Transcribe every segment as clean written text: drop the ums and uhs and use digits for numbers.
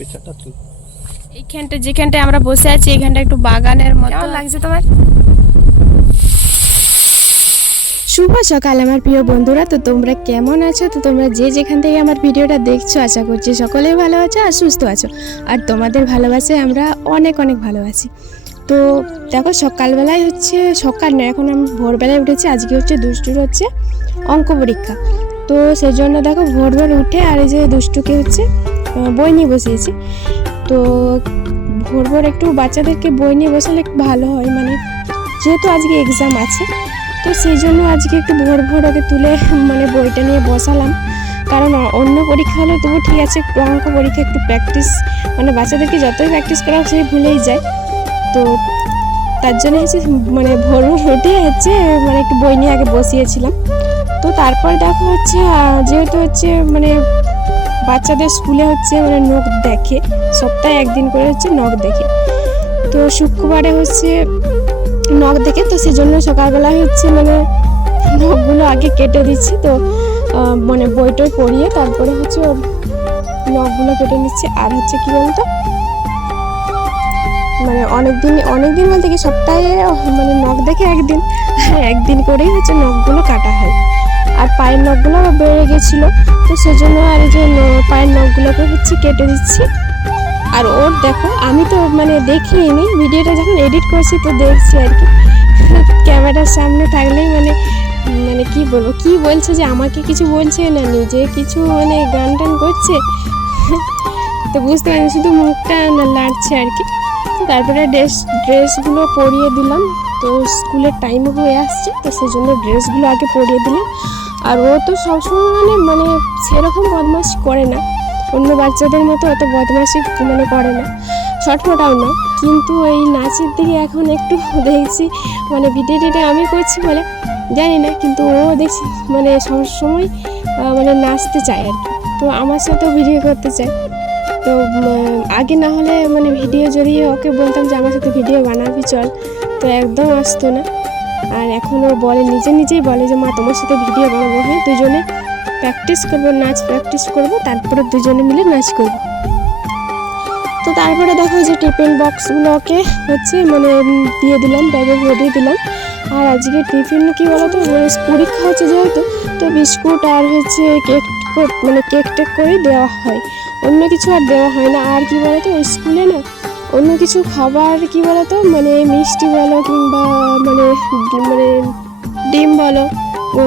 পিছাটা তুল। এইখানটা যেখানটায় আমরা বসে আছি এইখানটা একটু বাগানের মতো লাগছে তোমার। শুভ সকাল আমার প্রিয় বন্ধুরা, তো তোমরা কেমন আছো? তো তোমরা যে যেখান থেকে আমার ভিডিওটা দেখছো আশা করছি সকলেই ভালো আছো আর সুস্থ আছো, আর তোমাদের ভালোবাসায় আমরা অনেক অনেক ভালো আছি। তো দেখো সকালবেলায় হচ্ছে, সকাল না এখন আমি ভোরবেলায় উঠেছি। আজকে হচ্ছে দুষ্টুর হচ্ছে অঙ্ক পরীক্ষা, তো সেই জন্য দেখো ভোর ভোর উঠে আর এই যে দুষ্টুকে হচ্ছে বই নিয়ে বসিয়েছি। তো ভোর ভোর একটু বাচ্চাদেরকে বই নিয়ে বসালে ভালো হয়, মানে যেহেতু আজকে এক্সাম আছে তো সেই জন্য আজকে একটু ভোর ভোর ওকে তুলে মানে বইটা নিয়ে বসালাম। কারণ অন্য পরীক্ষা হলে তবু ঠিক আছে, একটু অঙ্ক পরীক্ষা একটু প্র্যাকটিস, মানে বাচ্চাদেরকে যতই প্র্যাকটিস করা সে ভুলেই যায়। তো তার জন্য হচ্ছে মানে ভোর ভোর উঠে হচ্ছে মানে একটু বই নিয়ে আগে বসিয়েছিলাম। তো তারপর দেখো হচ্ছে যেহেতু হচ্ছে মানে বাচ্চাদের স্কুলে হচ্ছে মানে নখ দেখে, সপ্তাহে একদিন করে হচ্ছে নখ দেখে। তো শুক্রবারে হচ্ছে নখ দেখে, তো সেই জন্য সকালবেলা হচ্ছে মানে নখগুলো আগে কেটে দিচ্ছি। তো মানে বইটই পড়িয়ে তারপরে হচ্ছে ওর নখগুলো কেটে নিচ্ছে। আর হচ্ছে কি বলতো, মানে অনেকদিন বলতে কি সপ্তাহে মানে নখ দেখে একদিন করেই হচ্ছে নখগুলো কাটা হয়। আর পায়ের নখগুলো বেড়ে গেছিলো, তো সেজন্য আর এই যে পায়ের নখগুলোকে হচ্ছে কেটে দিচ্ছি। আর ওর দেখো আমি তো মানে দেখিনি, ভিডিওটা যখন এডিট করছি তো দেখছি আর কি, ক্যামেরার সামনে থাকলেই মানে মানে কি বলবো, কি বলছে যে আমাকে কিছু বলছে না নিজে কিছু মানে গান টান করছে তো বুঝতে পারিনি, শুধু মুখটা লাড়ছে আর কি। তো তারপরে ড্রেসগুলো পরিয়ে দিলাম, তো স্কুলের টাইম হয়ে আসছে তো সেই জন্য ড্রেসগুলো আগে পরিয়ে দিলাম। আর ও তো সবসময় মানে সেরকম বদমাশি করে না, অন্য বাচ্চাদের মতো অত বদমাশি মানে করে না, ছটফটাও না। কিন্তু এই নাচের দিকে এখন একটু দেখছি, মানে ভিডিওটা আমি করছি বলে জানি না, কিন্তু ও দেখছি মানে সবসময় মানে নাচতে চায় আর কি। তো আমার সাথেও ভিডিও করতে চায়। তো আগে না হলে মানে ভিডিও জড়িয়ে ওকে বলতাম যে আমার সাথে ভিডিও বানাবি চল, তো একদম আসতো না। আর এখন ও বলে নিজেই বলে যে মা তোমার সাথে ভিডিও বানাবো, হ্যাঁ দুজনে প্র্যাকটিস করবো, নাচ প্র্যাকটিস করবো, তারপরে দুজনে মিলে নাচ করবো। তো তারপরে দেখো যে টিফিন বক্সগুলোকে হচ্ছে মানে দিয়ে দিলাম, ব্যাগে ভরিয়ে দিলাম। আর আজকে টিফিন কি বলতো, পরীক্ষা হচ্ছে যেহেতু, তো বিস্কুট আর হচ্ছে কেক মানে কেক টেক করে দেওয়া হয়, অন্য কিছু আর দেওয়া হয় না। আর কি বলতো ওই স্কুলে না অন্য কিছু খাবার কি বলতো মানে মিষ্টি বলো কিংবা মানে মানে ডিম বলো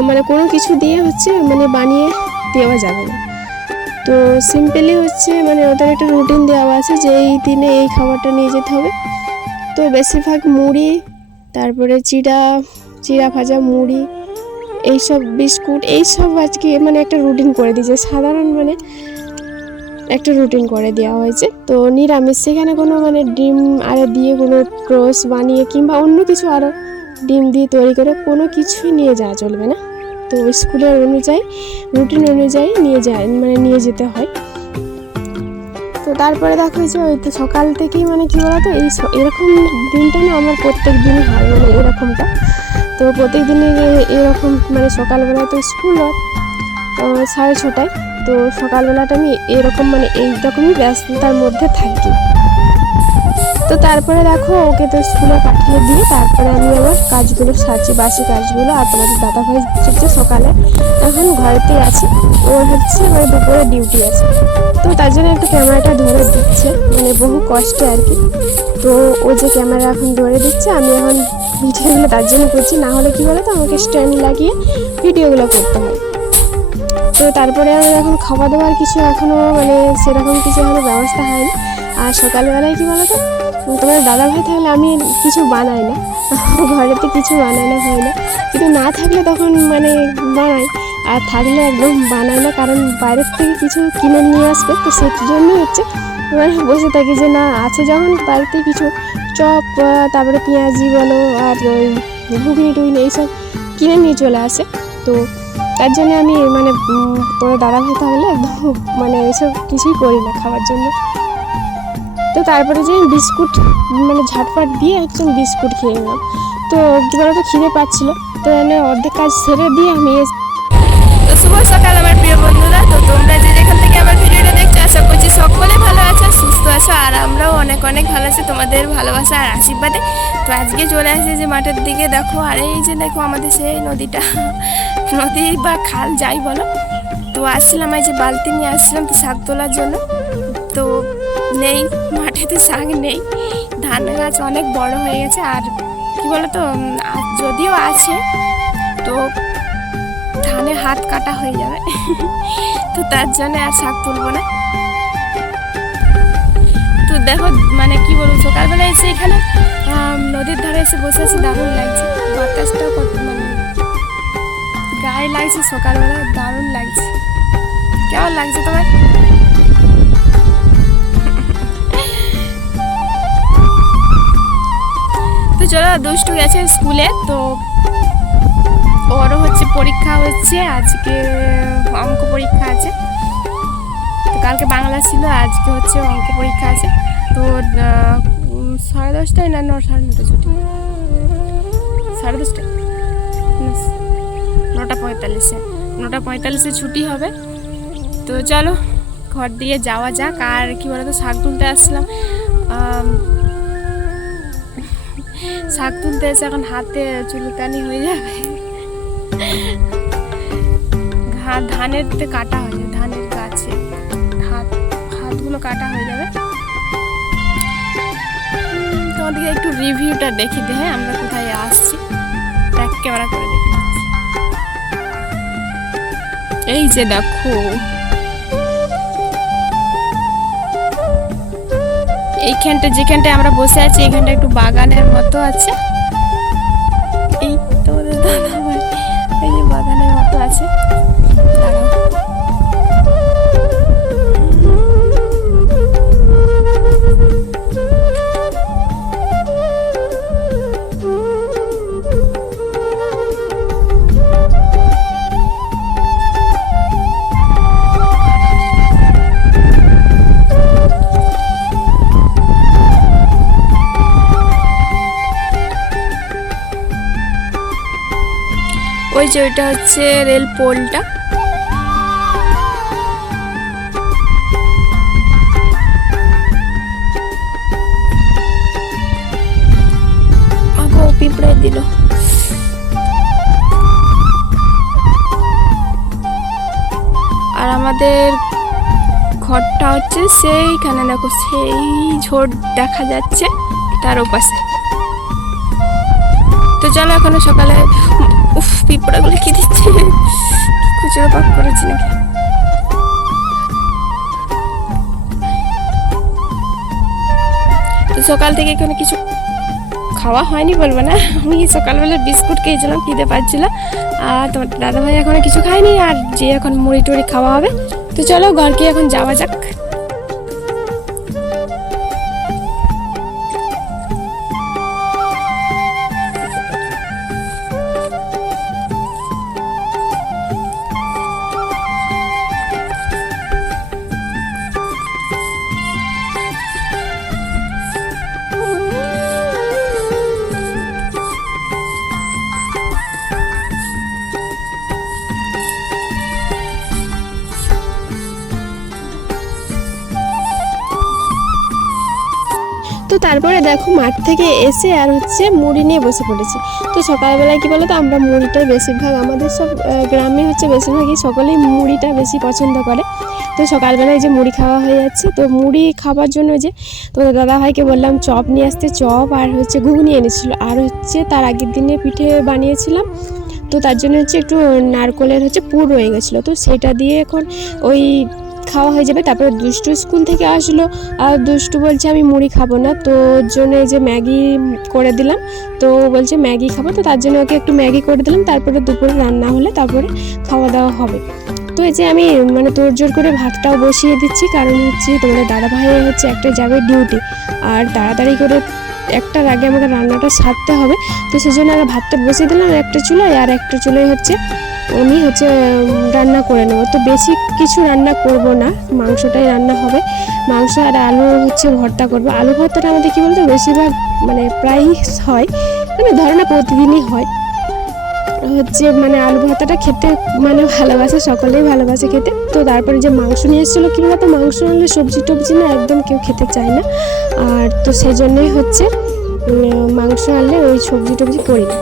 মানে কোনো কিছু দিয়ে হচ্ছে মানে বানিয়ে দেওয়া যাবে না। তো সিম্পলি হচ্ছে মানে ওদের একটা রুটিন দেওয়া আছে যে এই দিনে এই খাবারটা নিয়ে যেতে হবে। তো বেশিরভাগ মুড়ি, তারপরে চিড়া ভাজা মুড়ি, এইসব বিস্কুট এইসব আজকে মানে একটা রুটিন করে দিয়েছে, সাধারণ মানে একটা রুটিন করে দেওয়া হয়েছে। তো নিরামিষ, সেখানে কোনো মানে ডিম আরে দিয়ে কোনো ক্রস বানিয়ে কিংবা অন্য কিছু আরও ডিম দিয়ে তৈরি করে কোনো কিছুই নিয়ে যাওয়া চলবে না। তো স্কুলের অনুযায়ী রুটিন অনুযায়ী নিয়ে যেতে হয়। তো তারপরে দেখা হয়েছে ওই তো সকাল থেকেই মানে কী বলতো এরকম দিনটা না আমার প্রত্যেক দিনই হয়, মানে এরকমটা। তো প্রত্যেক দিনই এরকম মানে সকালবেলা তো স্কুল হয় 6:30, তো সকালবেলাটা আমি এরকম মানে এইরকমই ব্যস্ততার মধ্যে থাকি। তো তারপরে দেখো ওকে তো স্কুলে পাঠিয়ে দিয়ে তারপরে আমি আমার কাজগুলো সারছি, বাসি কাজগুলো। আর তোমাদের দাদাভাই হচ্ছে সকালে এখন ঘরেতেই আছে, ওর হচ্ছে মানে দুপুরে ডিউটি আছে, তো তার জন্য একটু ক্যামেরাটা ধরে দিচ্ছে মানে বহু কষ্টে আর কি। তো ও যে ক্যামেরা এখন ধরে দিচ্ছে, আমি এখন ভিডিওগুলো তার জন্য করছি, না হলে কী বলো তো আমাকে স্ট্যান্ড লাগিয়ে ভিডিওগুলো করতে হয়। তো তারপরে আমার এখন খাওয়া দাওয়ার কিছু এখনও মানে সেরকম কিছু এখনও ব্যবস্থা হয়নি। আর সকালবেলায় কী বলো তো তোমার দাদাভাই থাকলে আমি কিছু বানাই না, ঘরেতে কিছু বানানো হয় না, কিন্তু না থাকলে তখন মানে বানাই, আর থাকলে একদম বানাই না, কারণ বাইরের থেকে কিছু কিনে নিয়ে আসবে। তো সেই জন্যই হচ্ছে মানে বসে থাকি যে না আছে যখন বাড়িতে কিছু চপ, তারপরে পেঁয়াজি বলো আর ওই ঘুগনি টুগনি এইসব কিনে নিয়ে চলে আসে। তো তার জন্য আমি মানে তোমার দাদাভাই থাকলে একদম মানে এইসব কিছুই করি না খাওয়ার জন্য। তো তারপরে যে বিস্কুট মানে ঝটপট দিয়ে একদম বিস্কুট খেয়ে নিলাম। তো কী বলতো খিদে পাচ্ছিলো, তো অর্ধেক কাজ ছেড়ে দিয়ে আমি তো শুভ সকাল আমার প্রিয় বন্ধুরা। তো তোমরা যে যেখান থেকে আমার ভিডিওটা দেখছো আশা করছি সকলে ভালো আছো, অনেক ভালো আছে তোমাদের ভালোবাসা আর আশীর্বাদে। তো আজকে চলে আসে যে মাঠের দিকে, দেখো আর এই যে দেখো আমাদের সেই নদীটা, নদী বা খাল যাই বলো। তো আসছিলাম এই যে বালতি নিয়ে আসছিলাম তো শাক তোলার জন্য, তো নেই মাঠেতে শাক নেই, ধান গাছ অনেক বড় হয়ে গেছে। আর কি বলতো যদিও আছে তো ধানে হাত কাটা হয়ে যাবে, তো তার জন্য আর শাক তুলবো না। তো দেখো মানে কি বলবো, সকালবেলা এসে এখানে নদীর ধারে এসে বসে আছি, দারুণ লাগছে, বাতাসটাও মানে গায়ে লাগছে, সকালবেলা দারুণ লাগছে। কেমন লাগছে তোমার? তো চলো, দুষ্টু গেছে স্কুলে, তো ওরও হচ্ছে পরীক্ষা হচ্ছে, আজকে অঙ্ক পরীক্ষা আছে। তো কালকে বাংলা ছিল, আজকে হচ্ছে অঙ্ক পরীক্ষা আছে। তো 10:30টায় না 9:30 ছুটি, 10:30টায় 9:45, 9:45 ছুটি হবে। তো চলো ঘর দিয়ে যাওয়া যাক। আর কি বলতো শাক তুলতে আসছিলাম, শাক তুলতে এসে এখন হাতে চুলকানি হয়ে যাবে, ধানের কাটা হয়ে যাবে, ধানের গাছে হাতগুলো কাটা হয়ে যাবে। তোমাদেরকে একটু রিভিউটা দেখি দে, হ্যাঁ আমরা কোথায় আসছি, ব্যাক ক্যামেরা করে দেখি। এই যে দেখো এইখানটা, যেখানটায় আমরা বসে আছি এখানটা একটু বাগানের মতো আছে, এই তোমাদের দাদা ভাই এই যে বাগানের মতো আছে। ওই যে ওইটা হচ্ছে রেল পোলটা, পিঁপড়ে দিল। আর আমাদের ঘরটা হচ্ছে সেইখানে, দেখো সেই ঝোড় দেখা যাচ্ছে তার ওপাশে। তো চলো এখনো সকালে, উফ পিঁপড়াগুলো কি দিচ্ছে, খুচরো পাক করেছি নাকি। তো সকাল থেকে এখানে কিছু খাওয়া হয়নি বলবো না, আমি সকালবেলা বিস্কুট খেয়েছিলাম, খিদে পাচ্ছিল। আর তোমার দাদাভাই এখনো কিছু খায়নি, আর যে এখন মুড়ি টুড়ি খাওয়া হবে। তো চলো ঘরকে এখন যাওয়া যাক। তো তারপরে দেখো মাঠ থেকে এসে আর হচ্ছে মুড়ি নিয়ে বসে পড়েছি। তো সকালবেলায় কি বলো তো, আমরা মুড়িটাই বেশিরভাগ, আমাদের সব গ্রামে হচ্ছে বেশিরভাগই সকলেই মুড়িটা বেশি পছন্দ করে। তো সকালবেলায় যে মুড়ি খাওয়া হয়ে যাচ্ছে, তো মুড়ি খাওয়ার জন্য যে তো দাদাভাইকে বললাম চপ নিয়ে আসতে, চপ আর হচ্ছে ঘুগনি এনেছিল, আর হচ্ছে তার আগের দিনে পিঠে বানিয়েছিলাম, তো তার জন্য হচ্ছে একটু নারকলের হচ্ছে পুর রয়ে গেছিলো, তো সেটা দিয়ে এখন ওই খাওয়া হয়ে যাবে। তারপরে দুষ্টু স্কুল থেকে আসলো, আর দুষ্টু বলছে আমি মুড়ি খাবো না, তো ওর জন্য এই যে ম্যাগি করে দিলাম, তো বলছে ম্যাগি খাবো, তো তার জন্য ওকে একটু ম্যাগি করে দিলাম। তারপরে দুপুরে রান্না হলে তারপরে খাওয়া দাওয়া হবে। তো এই যে আমি মানে তোড়জোড় করে ভাতটাও বসিয়ে দিচ্ছি, কারণ হচ্ছে তোমাদের দাদাভাই হচ্ছে একটা যাবে ডিউটি, আর তাড়াতাড়ি করে একটার আগে আমাকে রান্নাটা সারতে হবে। তো সেজন্য আমি ভাতটা বসিয়ে দিলাম একটা চুলায়, আর একটা চুলায় হচ্ছে আমি হচ্ছে রান্না করে নেবো। তো বেশি কিছু রান্না করব না, মাংসটাই রান্না হবে, মাংস আর আলু হচ্ছে ভর্তা করবো। আলু ভর্তাটা আমাদের কী বলতো বেশিরভাগ মানে প্রায়ই হয়, মানে ধরে না প্রতিদিনই হয়। হচ্ছে মানে আলু ভর্তাটা খেতে মানে ভালোবাসে, সকলেই ভালোবাসে খেতে। তো তারপরে যে মাংস নিয়ে এসেছিলো, কি বলতো মাংস আনলে সবজি টবজি না একদম কেউ খেতে চায় না, আর তো সেই জন্যই হচ্ছে মাংস আনলে ওই সবজি টবজি করি না,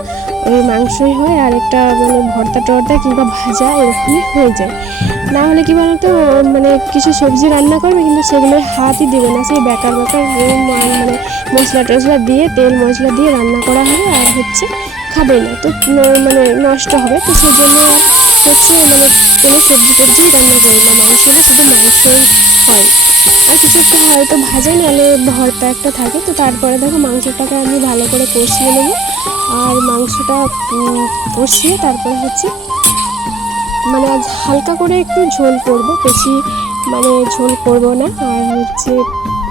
ওই মাংসই হয় আর একটা মানে ভর্তা টর্তা কিংবা ভাজা এরকমই হয়ে যায়। না হলে কি বলতো মানে কিছু সবজি রান্না করবে কিন্তু সেগুলো হাতই দেবে না, সেই বেকার বেকার মানে মশলা টশলা দিয়ে তেল মশলা দিয়ে রান্না করা হবে আর হচ্ছে খাবে না, তো মানে নষ্ট হবে। তো সেই জন্য হচ্ছে মানে কোনো সবজি টবজি রান্না করি না, মাংস হলে শুধু মাংসই হয় আর কিছু একটা হয়তো ভাজা নাহলে ভর্তা একটা থাকে। তো তারপরে দেখো মাংসটাকে আমি ভালো করে কষিয়ে নেবো, আর মাংসটা কষিয়ে তারপর হচ্ছে মানে আজ হালকা করে একটু ঝোল করবো, বেশি মানে ঝোল করবো না। আর হচ্ছে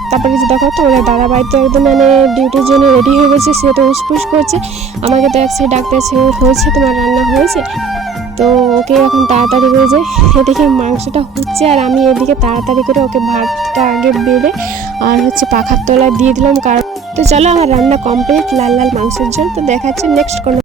তারপরে যে দেখো তো ওরা দাদাভাই তো একদম মানে ডিউটির জন্য রেডি হয়ে গেছে, সে তো উসপুস করছে, আমাকে তো এক সাইড ডাক্তার হয়েছে তোমার রান্না হয়েছে, তো ওকে এখন তাড়াতাড়ি করে যায়, এদিকে মাংসটা হচ্ছে আর আমি এদিকে তাড়াতাড়ি করে ওকে ভাতটা আগে বেড়ে আর হচ্ছে পাখার তলায় দিয়ে দিলাম। কারণ তো চলো আমার রান্না কমপ্লিট, লাল লাল মাংসের ঝোল। তো দেখাচ্ছে নেক্সট কোনো